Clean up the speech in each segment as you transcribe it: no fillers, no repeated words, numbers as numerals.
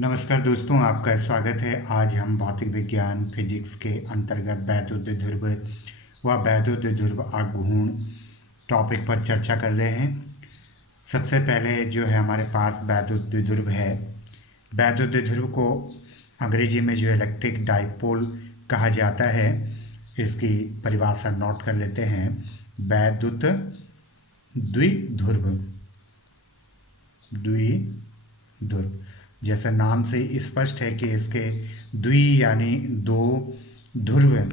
नमस्कार दोस्तों, आपका स्वागत है। आज हम भौतिक विज्ञान फिजिक्स के अंतर्गत वैद्युत ध्रुव व वैद्युत ध्रुव आघूर्ण टॉपिक पर चर्चा कर रहे हैं। सबसे पहले जो है हमारे पास वैद्युत ध्रुव है। वैद्युत ध्रुव को अंग्रेजी में जो इलेक्ट्रिक डाइपोल कहा जाता है, इसकी परिभाषा नोट कर लेते हैं। वैद्युत द्विध्रुव, द्विध्रुव जैसा नाम से स्पष्ट है कि इसके द्वि यानी दो ध्रुव हैं,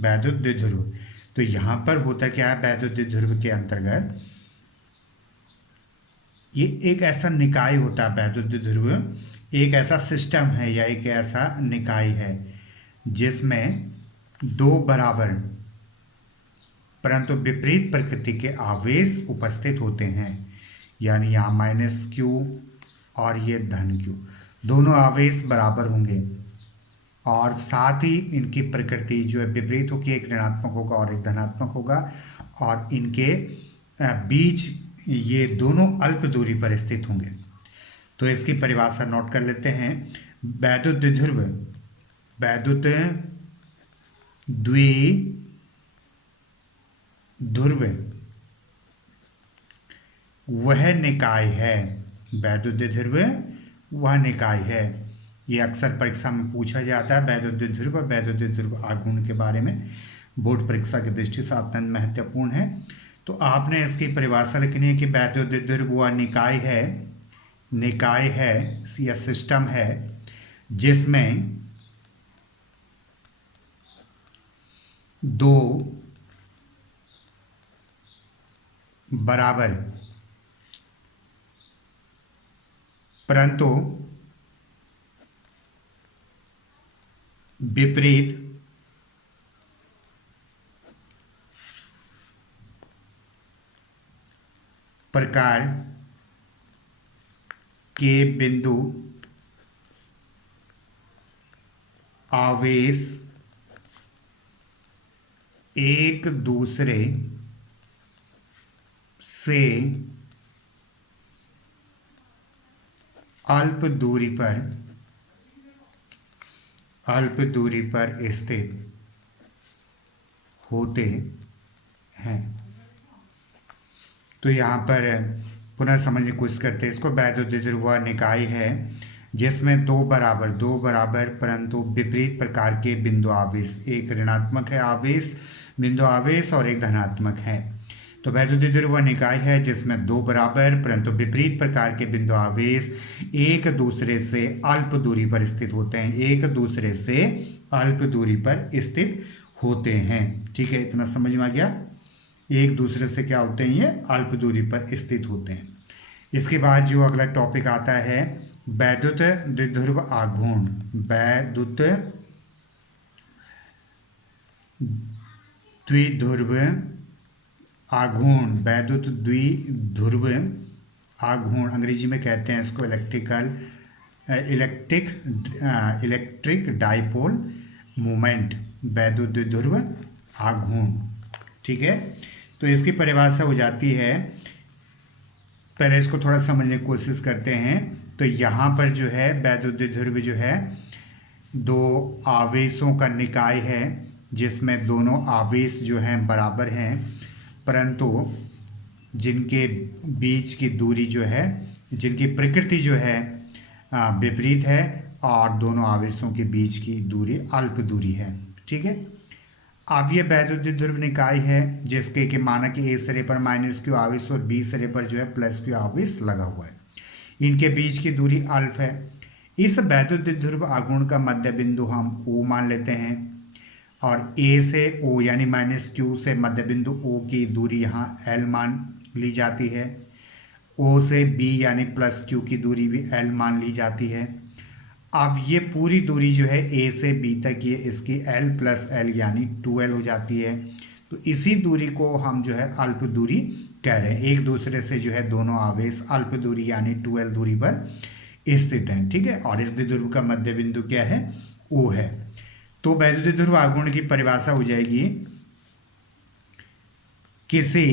वैद्युत द्विध्रुव। तो यहाँ पर होता क्या है, वैद्युत द्विध्रुव के अंतर्गत ये एक ऐसा निकाय होता है। वैद्युत द्विध्रुव एक ऐसा सिस्टम है या एक ऐसा निकाय है जिसमें दो बराबर परंतु विपरीत प्रकृति के आवेश उपस्थित होते हैं। यानी यहाँ माइनस क्यू और ये धन क्यू, दोनों आवेश बराबर होंगे और साथ ही इनकी प्रकृति जो है विपरीत होगी, एक ऋणात्मक होगा और एक धनात्मक होगा, और इनके बीच ये दोनों अल्प दूरी पर स्थित होंगे। तो इसकी परिभाषा नोट कर लेते हैं। वैद्युत द्विध्रुव, वैद्युत द्विध्रुव वह निकाय है, वैद्युत द्विध्रुव वह निकाय है। ये अक्सर परीक्षा में पूछा जाता है। वैद्युत द्विध्रुव और वैद्युत द्विध्रुव आघूर्ण के बारे में बोर्ड परीक्षा की दृष्टि से अत्यंत महत्वपूर्ण है। तो आपने इसकी परिभाषा लिखनी है कि वैद्युत द्विध्रुव वह निकाय है या सिस्टम है जिसमें दो बराबर परंतु विपरीत प्रकार के बिंदु आवेश एक दूसरे से अल्प दूरी पर स्थित होते हैं। तो यहाँ पर पुनः समझने की कोशिश करते हैं इसको। वैद्युत द्विध्रुव निकाय है जिसमें दो बराबर परंतु विपरीत प्रकार के बिंदु आवेश, एक ऋणात्मक है बिंदु आवेश और एक धनात्मक है। तो वैद्युत द्विध्रुव निकाय है जिसमें दो बराबर परंतु विपरीत प्रकार के बिंदु आवेश एक दूसरे से अल्प दूरी पर स्थित होते हैं, ठीक है, इतना समझ में आ गया। एक दूसरे से क्या होते हैं, ये अल्प दूरी पर स्थित होते हैं। इसके बाद जो अगला टॉपिक आता है वैद्युत द्विध्रुव आघूर्ण। वैद्युत द्विध्रुव आघूर्ण अंग्रेजी में कहते हैं इसको इलेक्ट्रिक डाइपोल मोमेंट, वैद्युत द्विध्रुव आघूर्ण, ठीक है। तो इसकी परिभाषा हो जाती है, पहले इसको थोड़ा समझने की कोशिश करते हैं। तो यहाँ पर जो है वैद्युत द्विध्रुव जो है दो आवेशों का निकाय है जिसमें दोनों आवेश जो हैं बराबर हैं परंतु जिनके बीच की दूरी जो है, जिनकी प्रकृति जो है विपरीत है और दोनों आवेशों के बीच की दूरी अल्प दूरी है, ठीक है। अब ये वैद्युत द्विध्रुव निकाय है जिसके कि माना कि ए सिरे पर माइनस क्यू आवेश और बी सिरे पर जो है प्लस क्यू आवेश लगा हुआ है, इनके बीच की दूरी अल्फ है। इस वैद्युत द्विध्रुव आघूर्ण का मध्य बिंदु हम O मान लेते हैं और A से O यानी माइनस क्यू से मध्य बिंदु O की दूरी यहाँ L मान ली जाती है। O से B यानी प्लस क्यू की दूरी भी L मान ली जाती है। अब ये पूरी दूरी जो है A से B तक ये इसकी L प्लस L यानी 2L हो जाती है। तो इसी दूरी को हम जो है अल्प दूरी कह रहे हैं। एक दूसरे से जो है दोनों आवेश अल्प दूरी यानी 2L दूरी पर स्थित हैं, ठीक है। और इस द्विध्रुव का मध्य बिंदु क्या है, O है। तो वैद्युत द्विध्रुव आघूर्ण की परिभाषा हो जाएगी, किसी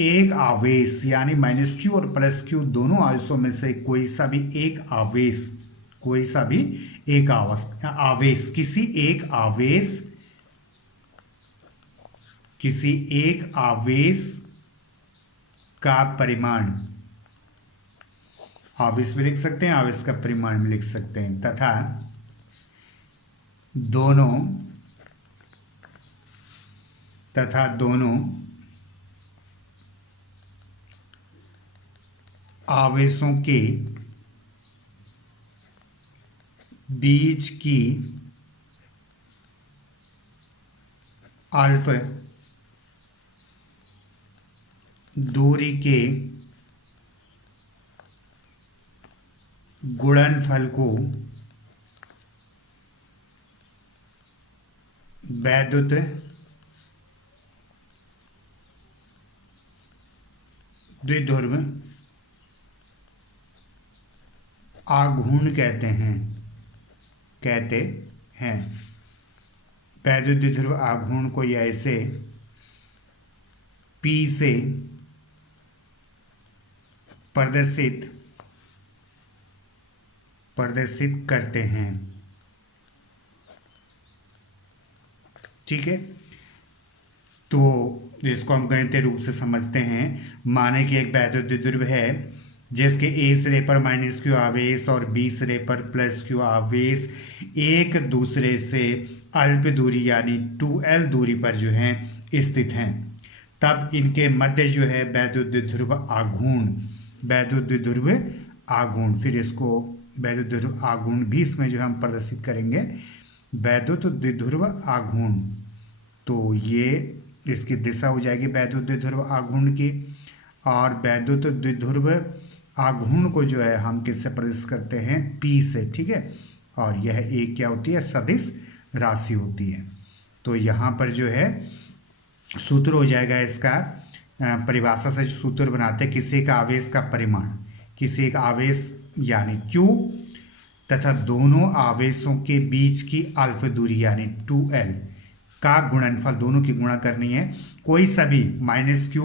एक आवेश यानी माइनस क्यू और प्लस क्यू दोनों आवेशों में से कोई सा भी एक आवेश, कोई सा भी एक आवेश किसी एक आवेश का परिमाण, आवेश भी लिख सकते हैं, आवेश का परिमाण भी लिख सकते हैं, तथा दोनों आवेशों के बीच की अल्प दूरी के गुणनफल को वैद्युत द्विध्रुव आघूर्ण कहते हैं। वैद्युत द्विध्रुव आघूर्ण को ये ऐसे P से प्रदर्शित करते हैं। ठीक है, तो इसको हम गणितीय रूप से समझते हैं। माने कि एक वैद्युत द्विध्रुव है जिसके A सिरे पर माइनस क्यू आवेश और B सिरे पर प्लस क्यू आवेश एक दूसरे से अल्प दूरी यानी 2L दूरी पर जो है स्थित हैं, तब इनके मध्य जो है वैद्युत द्विध्रुव आघूर्ण, फिर इसको वैद्युत द्विध्रुव आघूर्ण भी इसमें जो है हम प्रदर्शित करेंगे। वैद्युत द्विध्रुव आघूर्ण, तो ये इसकी दिशा हो जाएगी वैद्युत द्विध्रुव आघूर्ण की, और वैद्युत द्विध्रुव आघूर्ण को जो है हम किससे प्रदर्शित करते हैं, P से। ठीक है, और यह एक क्या होती है, सदिश राशि होती है। तो यहाँ पर जो है सूत्र हो जाएगा इसका, परिभाषा से सूत्र बनाते हैं, किसी एक आवेश का परिमाण, किसी एक आवेश यानी Q तथा दोनों आवेशों के बीच की अल्प दूरी यानी 2L का गुणनफल, दोनों की गुणा करनी है। कोई सा भी माइनस Q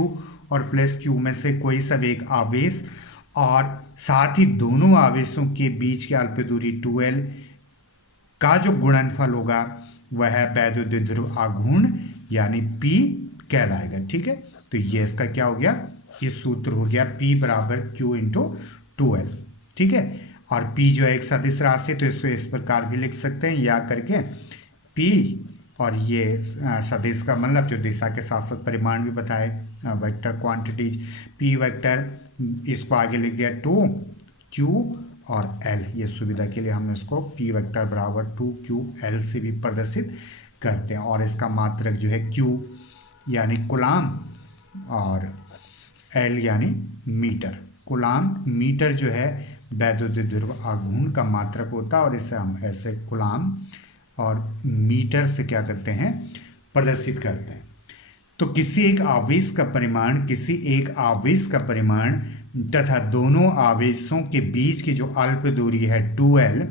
और प्लस Q में से कोई सा भी एक आवेश, और साथ ही दोनों आवेशों के बीच की अल्प दूरी 2L का जो गुणनफल होगा वह वैद्युत द्विध्रुव आघूर्ण यानी P कहलाएगा। ठीक है, तो ये इसका क्या हो गया, ये सूत्र हो गया P बराबर Q इंटू 2L। ठीक है, और P जो है एक सदिश राशि, तो इसको इस प्रकार भी लिख सकते हैं, या करके P और ये सदिश का मतलब जो दिशा के साथ साथ परिमाण भी बताए, वेक्टर क्वांटिटीज, P वेक्टर, इसको आगे लिख दिया 2Q और L। ये सुविधा के लिए हम इसको P वेक्टर बराबर 2QL से भी प्रदर्शित करते हैं, और इसका मात्रक जो है Q यानी कुलाम और L यानी मीटर। कुलाम मीटर जो है वैद्युत द्विध्रुव आघूर्ण का मात्रक होता है, और इसे हम ऐसे कुलाम और मीटर से क्या करते हैं, प्रदर्शित करते हैं। तो किसी एक आवेश का परिमाण तथा दोनों आवेशों के बीच की जो अल्प दूरी है 2L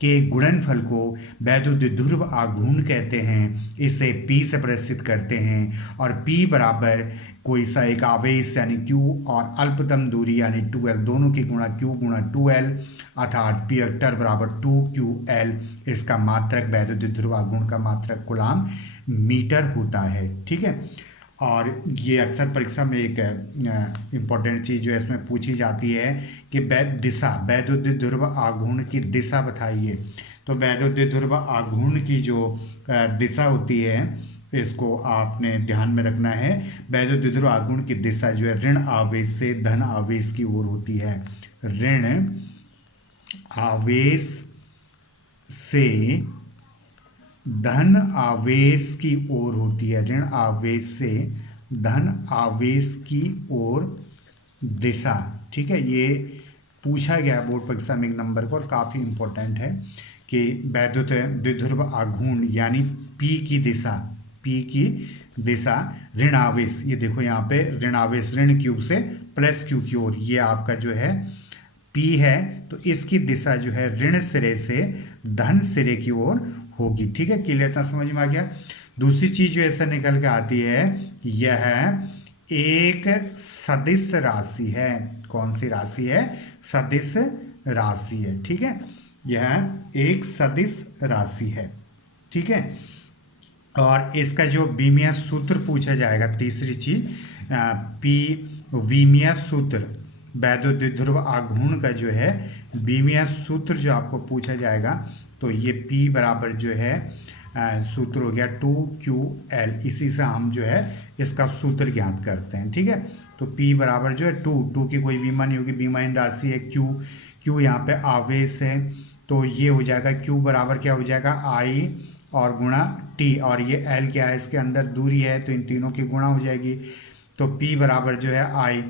के गुणनफल को वैद्युत द्विध्रुव आघूर्ण कहते हैं। इसे P से प्रदर्शित करते हैं, और P बराबर कोई सा एक आवेश यानी Q और अल्पतम दूरी यानी 2L, दोनों की गुणा Q गुणा 2L, अर्थात P वेक्टर बराबर 2QL। इसका मात्रक वैद्युत द्विध्रुव आघूर्ण का मात्रक कुलाम मीटर होता है। ठीक है, और ये अक्सर परीक्षा में एक इम्पॉर्टेंट चीज़ जो है इसमें पूछी जाती है कि वैद्युत द्विध्रुव आघूर्ण की दिशा बताइए। तो वैद्युत द्विध्रुव आघूर्ण की जो दिशा होती है इसको आपने ध्यान में रखना है। वैद्युत द्विध्रुव आघूर्ण की दिशा जो है ऋण आवेश से धन आवेश की ओर होती है। ऋण आवेश से धन आवेश की ओर होती है। ऋण आवेश से धन आवेश की ओर दिशा। ठीक है, ये पूछा गया बोर्ड परीक्षा में एक नंबर को, और काफ़ी इम्पोर्टेंट है कि वैद्युत द्विध्रुव आघूर्ण यानी P की दिशा ऋण आवेश, ये देखो यहाँ पे ऋण आवेश ऋण क्यू से प्लस क्यू की ओर, ये आपका जो है P है, तो इसकी दिशा जो है ऋण सिरे से धन सिरे की ओर होगी। ठीक है, क्लियर था, समझ में आ गया। दूसरी चीज जो ऐसा निकल के आती है, यह एक सदिश राशि है। कौन सी राशि है? सदिश राशि है। ठीक है, यह एक सदिश राशि है। ठीक है, और इसका जो बीमीय सूत्र पूछा जाएगा, तीसरी चीज पी विमीय सूत्र, वैद्युतद्विध्रुव आघूर्ण का जो है बीमीय सूत्र जो आपको पूछा जाएगा, तो ये P बराबर जो है सूत्र हो गया 2QL। इसी से हम जो है इसका सूत्र ज्ञात करते हैं। ठीक है, तो P बराबर जो है 2 की कोई बीमा नहीं होगी, बीमाहीन राशि है। Q यहाँ पे आवेश है, तो ये हो जाएगा Q बराबर क्या हो जाएगा I और गुणा T, और ये L क्या है? इसके अंदर दूरी है, तो इन तीनों की गुणा हो जाएगी। तो P बराबर जो है I,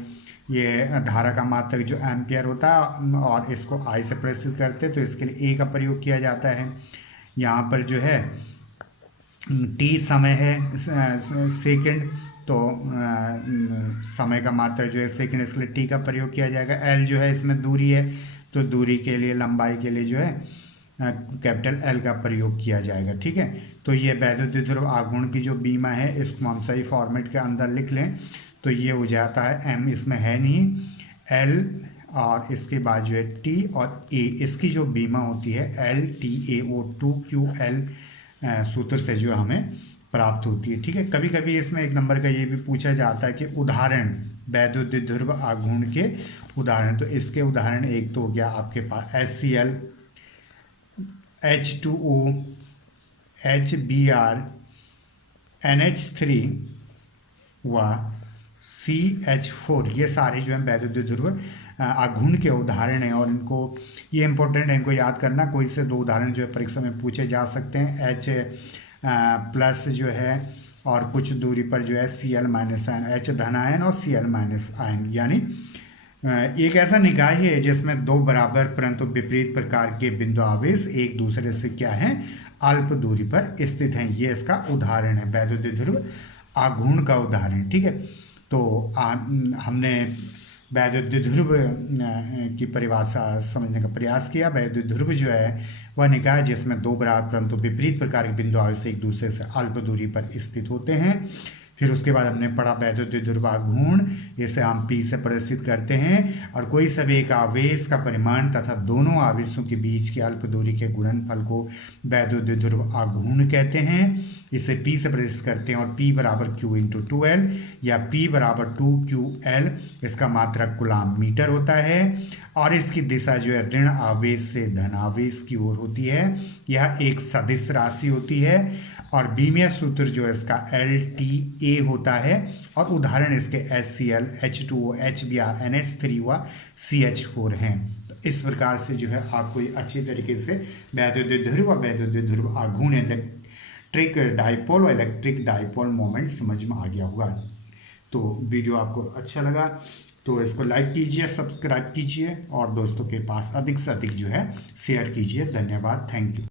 ये धारा का मात्रक जो एम्पियर होता है, और इसको I से प्रदर्शित करते हैं, तो इसके लिए A का प्रयोग किया जाता है। यहाँ पर जो है T समय है सेकंड, तो समय का मात्रक जो है सेकंड, इसके लिए T का प्रयोग किया जाएगा। L जो है इसमें दूरी है, तो दूरी के लिए, लंबाई के लिए जो है कैपिटल L का प्रयोग किया जाएगा। ठीक है, तो ये वैद्युतद्विध्रुव आघूर्ण की जो बीमा है, इसको हम सही फॉर्मेट के अंदर लिख लें, तो ये हो जाता है M इसमें है नहीं, L और इसके बाद जो है T और A, इसकी जो बीमा होती है LTAO 2QL सूत्र से जो हमें प्राप्त होती है। ठीक है, कभी कभी इसमें एक नंबर का ये भी पूछा जाता है कि उदाहरण, वैद्युतद्विध्रुव आघूर्ण के उदाहरण। तो इसके उदाहरण एक तो हो गया आपके पास HCl, H2O, HBr, NH3 व CH4, ये सारे जो है वैद्युतद्विध्रुव आघूर्ण के उदाहरण हैं, और इनको ये इंपॉर्टेंट है, इनको याद करना। कोई से दो उदाहरण जो है परीक्षा में पूछे जा सकते हैं। H प्लस जो है और कुछ दूरी पर जो है Cl माइनस आयन, H धन आयन और Cl माइनस आयन, यानी एक ऐसा निकाय है जिसमें दो बराबर परंतु विपरीत प्रकार के बिंदु आवेश एक दूसरे से क्या है? अल्प दूरी पर स्थित हैं। ये इसका उदाहरण है, वैद्युतद्विध्रुव आघूर्ण का उदाहरण। ठीक है, तो हमने वैद्युतद्विध्रुव की परिभाषा समझने का प्रयास किया। वैद्युतद्विध्रुव जो है वह निकाय जिसमें दो बराबर परंतु विपरीत प्रकार के बिंदु आवेश एक दूसरे से अल्प दूरी पर स्थित होते हैं। फिर उसके बाद हमने पढ़ा वैद्युतद्विध्रुव आघूर्ण, इसे हम P से प्रदर्शित करते हैं, और कोई सभी एक आवेश का परिमाण तथा दोनों आवेशों के बीच की अल्प दूरी के गुणनफल को वैद्युतद्विध्रुव आघूर्ण कहते हैं। इसे P से प्रदर्शित करते हैं, और P बराबर Q/2L या P बराबर 2QL, इसका मात्रक कूलाम मीटर होता है, और इसकी दिशा जो है ऋण आवेश से धन आवेश की ओर होती है। यह एक सदिश राशि होती है, और बीमीय सूत्र जो है इसका LTA होता है, और उदाहरण इसके HCl, H2O, HBr, NH3 व CH4 हैं। तो इस प्रकार से जो है आपको ये अच्छी तरीके से वैद्युतद्विध्रुव व वैद्युतद्विध्रुव आघूर्ण, इलेक्ट्रिक डाइपोल और इलेक्ट्रिक डाइपोल मोमेंट समझ में आ गया होगा। तो वीडियो आपको अच्छा लगा तो इसको लाइक कीजिए, सब्सक्राइब कीजिए, और दोस्तों के पास अधिक से अधिक जो है शेयर कीजिए। धन्यवाद, थैंक यू।